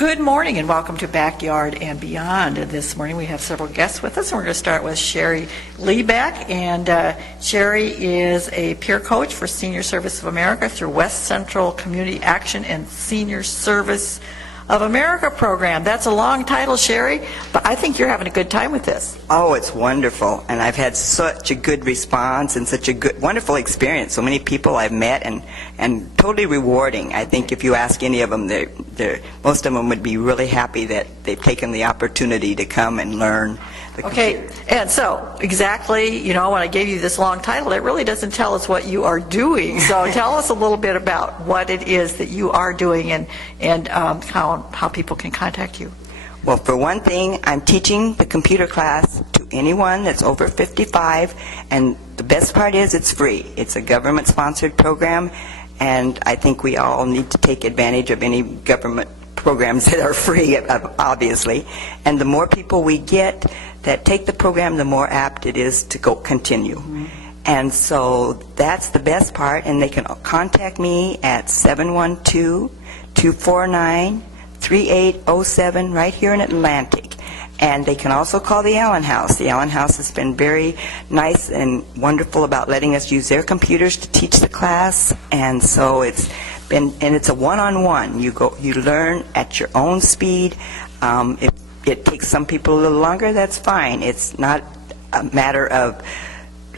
Good morning and welcome to Backyard and Beyond. This morning we have several guests with us, and we're going to start with Sherry Lebeck. And Sherry is a peer coach for Senior Service of America through West Central Community Action and Senior Service of America program. That's a long title, Sherry, but I think you're having a good time with this. Oh, it's wonderful, and I've had such a good response and such a good, wonderful experience. So many people I've met, and totally rewarding. I think if you ask any of them, most of them would be really happy that they've taken the opportunity to come and learn. Okay, and so exactly, when I gave you this long title, it really doesn't tell us what you are doing. So tell us a little bit about what it is that you are doing and how people can contact you. Well, for one thing, I'm teaching the computer class to anyone that's over 55, and the best part is it's free. It's a government-sponsored program, and I think we all need to take advantage of any government programs that are free, obviously. And the more people we get that take the program, the more apt it is to go continue. Mm-hmm. And so that's the best part, and they can contact me at 712-249-3807 right here in Atlantic. And they can also call the Allen House. The Allen House has been very nice and wonderful about letting us use their computers to teach the class, and so it's a one-on-one. You learn at your own speed. If it takes some people a little longer, that's fine. It's not a matter of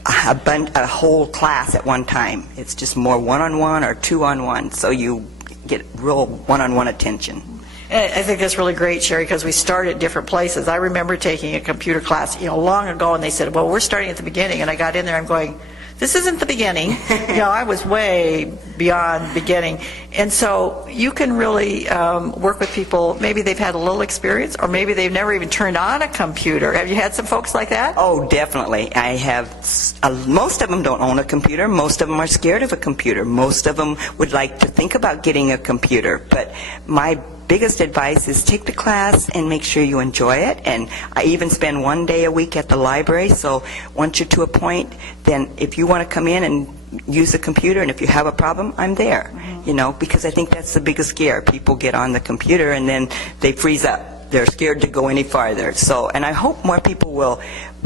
a whole class at one time. It's just more one-on-one or two-on-one, so you get real one-on-one attention. I think that's really great, Sherry, because we start at different places. I remember taking a computer class, long ago, and they said, well, we're starting at the beginning, and I got in there, I'm going, this isn't the beginning. I was way beyond beginning. And so you can really work with people, maybe they've had a little experience, or maybe they've never even turned on a computer. Have you had some folks like that? Oh, definitely. I have. Most of them don't own a computer. Most of them are scared of a computer. Most of them would like to think about getting a computer. But my biggest advice is take the class and make sure you enjoy it. And I even spend one day a week at the library, so once you're to a point, then if you want to come in and use the computer, and if you have a problem, I'm there. Mm-hmm. Because I think that's the biggest scare. People get on the computer and then they freeze up. They're scared to go any farther. So, and I hope more people will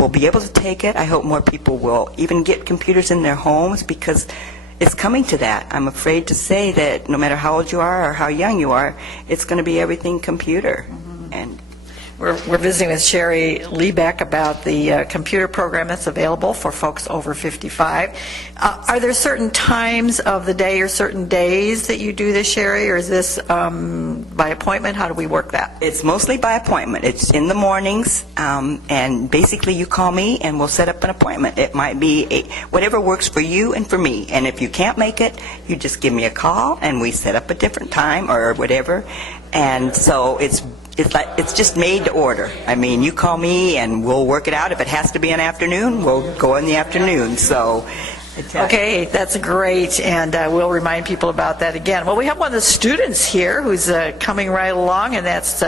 be able to take it. I hope more people will even get computers in their homes, because it's coming to that. I'm afraid to say that no matter how old you are or how young you are, it's going to be everything computer. Mm-hmm. And we're visiting with Sherry Lebeck about the computer program that's available for folks over 55. Are there certain times of the day or certain days that you do this, Sherry, or is this by appointment? How do we work that? It's mostly by appointment. It's in the mornings, and basically you call me and we'll set up an appointment. It might be whatever works for you and for me. And if you can't make it, you just give me a call and we set up a different time or whatever. And so it's just made to order. I mean, you call me and we'll work it out. If it has to be an afternoon, we'll go in the afternoon. So, okay, that's great, and we'll remind people about that again. Well, we have one of the students here who's coming right along, and that's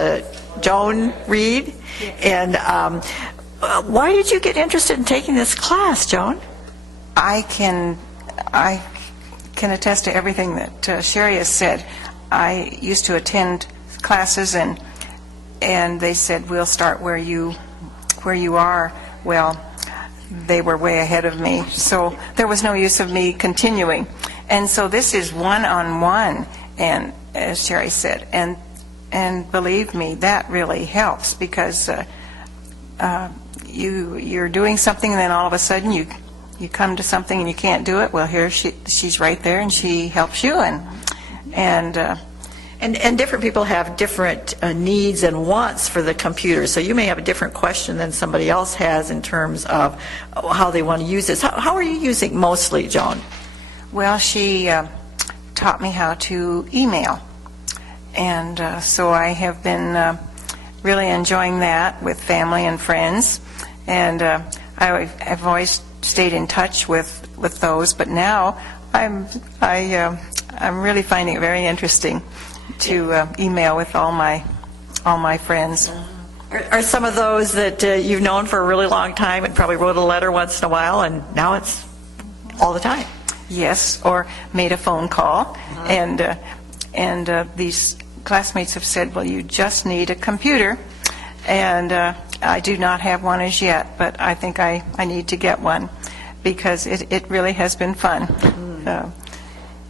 Joan Reed. And why did you get interested in taking this class, Joan? I can attest to everything that Sherry has said. I used to attend classes, and they said, we'll start where you are. Well, they were way ahead of me, so there was no use of me continuing. And so this is one-on-one, and as Sherry said, and believe me, that really helps, because you're doing something and then all of a sudden you come to something and you can't do it. Well, here she's right there and she helps you, and different people have different needs and wants for the computer, so you may have a different question than somebody else has in terms of how they want to use this. How are you using mostly, Joan? Well, she taught me how to email, and so I have been really enjoying that with family and friends, and I've always stayed in touch with those, but now I'm really finding it very interesting to email with all my friends. Are some of those that you've known for a really long time and probably wrote a letter once in a while, and now it's all the time? Yes, or made a phone call, and these classmates have said, well, you just need a computer, and I do not have one as yet, but I think I need to get one because it really has been fun.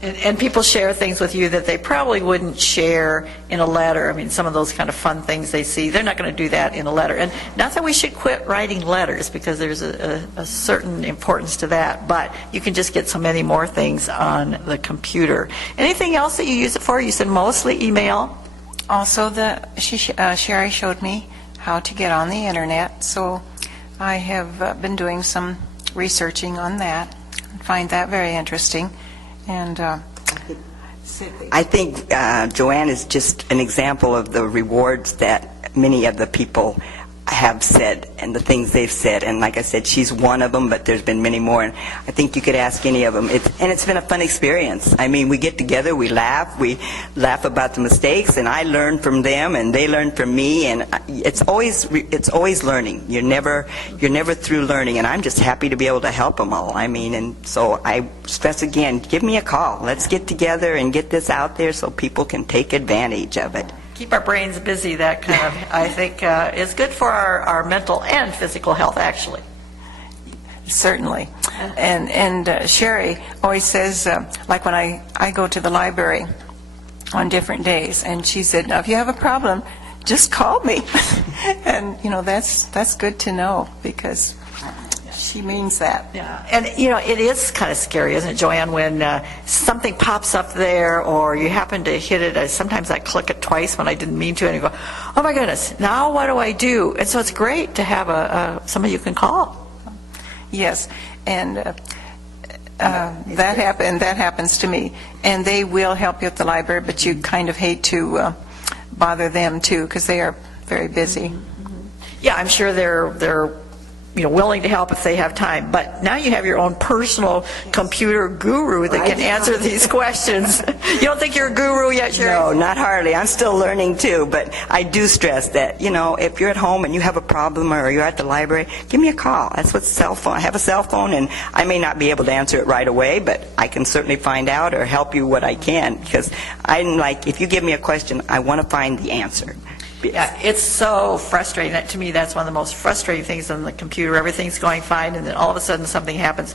And people share things with you that they probably wouldn't share in a letter. I mean, some of those kind of fun things they see, they're not going to do that in a letter. And not that we should quit writing letters, because there's a certain importance to that, but you can just get so many more things on the computer. Anything else that you use it for? You said mostly email? Also, Sherry showed me how to get on the internet, so I have been doing some researching on that. I find that very interesting. And I think Joanne is just an example of the rewards that many of the people have said and the things they've said. And like I said, she's one of them, but there's been many more. And I think you could ask any of them. It's been a fun experience. I mean, we get together, we laugh about the mistakes, and I learn from them, and they learn from me. And it's always learning. You're never through learning. And I'm just happy to be able to help them all. I mean, and so I stress again, give me a call. Let's get together and get this out there so people can take advantage of it. Keep our brains busy, that kind of, I think, is good for our mental and physical health, actually. Certainly. And Sherry always says, like when I go to the library on different days, and she said, now if you have a problem, just call me. And, that's good to know, because she means that. Yeah. And, it is kind of scary, isn't it, Joanne, when something pops up there or you happen to hit it. Sometimes I click it twice when I didn't mean to, and you go, oh, my goodness, now what do I do? And so it's great to have somebody you can call. Yes, and that happens to me. And they will help you at the library, but you kind of hate to bother them, too, because they are very busy. Yeah, I'm sure they're willing to help if they have time. But now you have your own personal computer guru that can answer these questions. You don't think you're a guru yet, Sherry? No, not hardly. I'm still learning too, but I do stress that, if you're at home and you have a problem or you're at the library, give me a call. That's what cell phone. I have a cell phone, and I may not be able to answer it right away, but I can certainly find out or help you what I can, because I'm like, if you give me a question, I want to find the answer. Yeah, it's so frustrating. To me, that's one of the most frustrating things on the computer. Everything's going fine, and then all of a sudden something happens,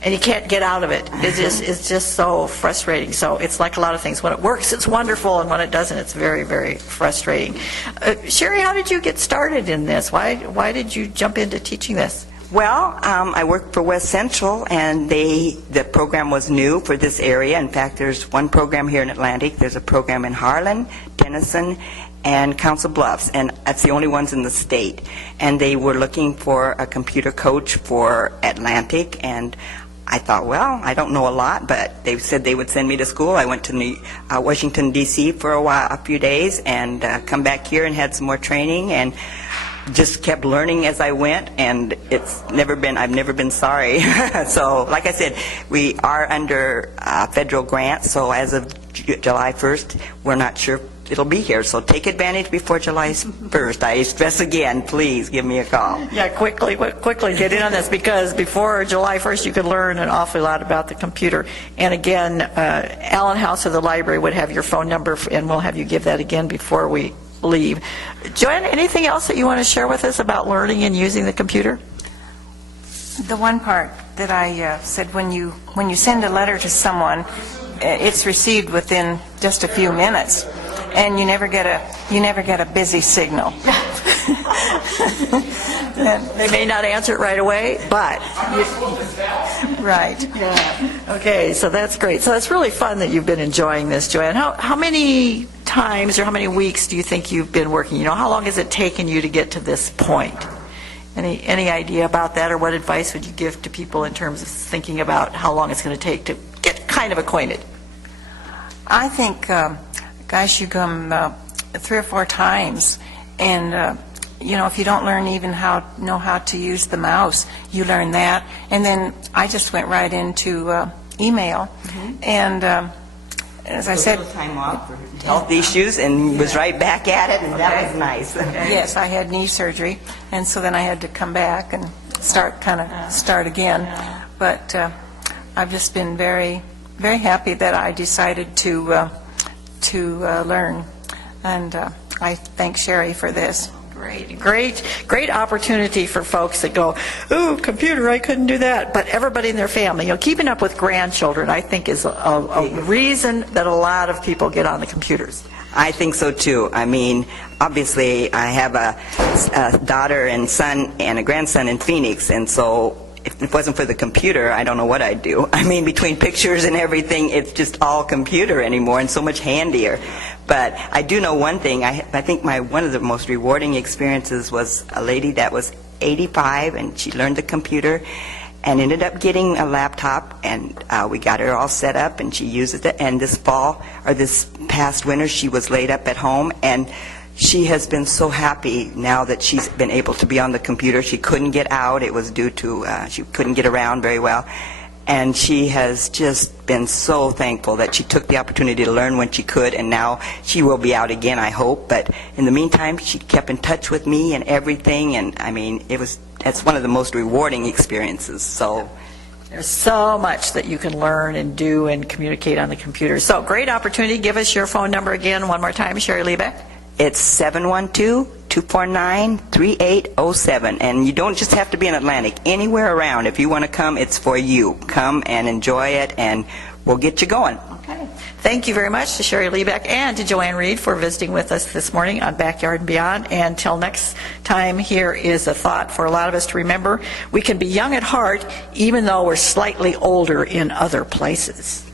and you can't get out of it. It's just so frustrating. So it's like a lot of things. When it works, it's wonderful, and when it doesn't, it's very, very frustrating. Sherry, how did you get started in this? Why did you jump into teaching this? Well, I worked for West Central, and the program was new for this area. In fact, there's one program here in Atlantic. There's a program in Harlan, Denison, and Council Bluffs, and that's the only ones in the state. And they were looking for a computer coach for Atlantic, and I thought, well, I don't know a lot, but they said they would send me to school. I went to Washington, D.C. for a few days, and come back here and had some more training, and just kept learning as I went, and I've never been sorry. So, like I said, we are under federal grant, so as of July 1st, we're not sure it'll be here. So take advantage before July 1st. I stress again, please give me a call. Yeah, quickly get in on this, because before July 1st you could learn an awful lot about the computer. And again, Allen House of the library would have your phone number, and we'll have you give that again before we leave. Joanne, anything else that you want to share with us about learning and using the computer? The one part that I said, when you send a letter to someone, it's received within just a few minutes, and you never get a busy signal. They may not answer it right away, but right. Yeah. Okay, so that's great. So that's really fun that you've been enjoying this, Joanne. How many times or how many weeks do you think you've been working? How long has it taken you to get to this point? Any idea about that, or what advice would you give to people in terms of thinking about how long it's going to take to get kind of acquainted? I think, gosh, you come 3 or 4 times, and if you don't learn even know how to use the mouse, you learn that. And then I just went right into email, and as I said, time off for health issues, and was right back at it, and that was nice. Yes, I had knee surgery, and so then I had to come back and start again. But I've just been very, very happy that I decided to learn And I thank Sherry for this. Great opportunity for folks that go, ooh, computer, I couldn't do that. But everybody in their family, keeping up with grandchildren, I think, is a reason that a lot of people get on the computers. I think so too. I mean, obviously, I have a daughter and son and a grandson in Phoenix, and so if it wasn't for the computer, I don't know what I'd do. I mean, between pictures and everything, it's just all computer anymore and so much handier. But I do know one thing. I think one of the most rewarding experiences was a lady that was 85, and she learned the computer and ended up getting a laptop, and we got her all set up, and she uses it. And this past winter, she was laid up at home, and she has been so happy now that she's been able to be on the computer. She couldn't get out. It was due to she couldn't get around very well. And she has just been so thankful that she took the opportunity to learn when she could, and now she will be out again, I hope. But in the meantime, she kept in touch with me and everything, and I mean, that's one of the most rewarding experiences. So there's so much that you can learn and do and communicate on the computer. So great opportunity. Give us your phone number again one more time, Sherry Lebeck. It's 712-249-3807, and you don't just have to be in Atlantic. Anywhere around, if you want to come, it's for you. Come and enjoy it, and we'll get you going. Okay. Thank you very much to Sherry Lebeck and to Joanne Reed for visiting with us this morning on Backyard and Beyond. And till next time, here is a thought for a lot of us to remember. We can be young at heart even though we're slightly older in other places.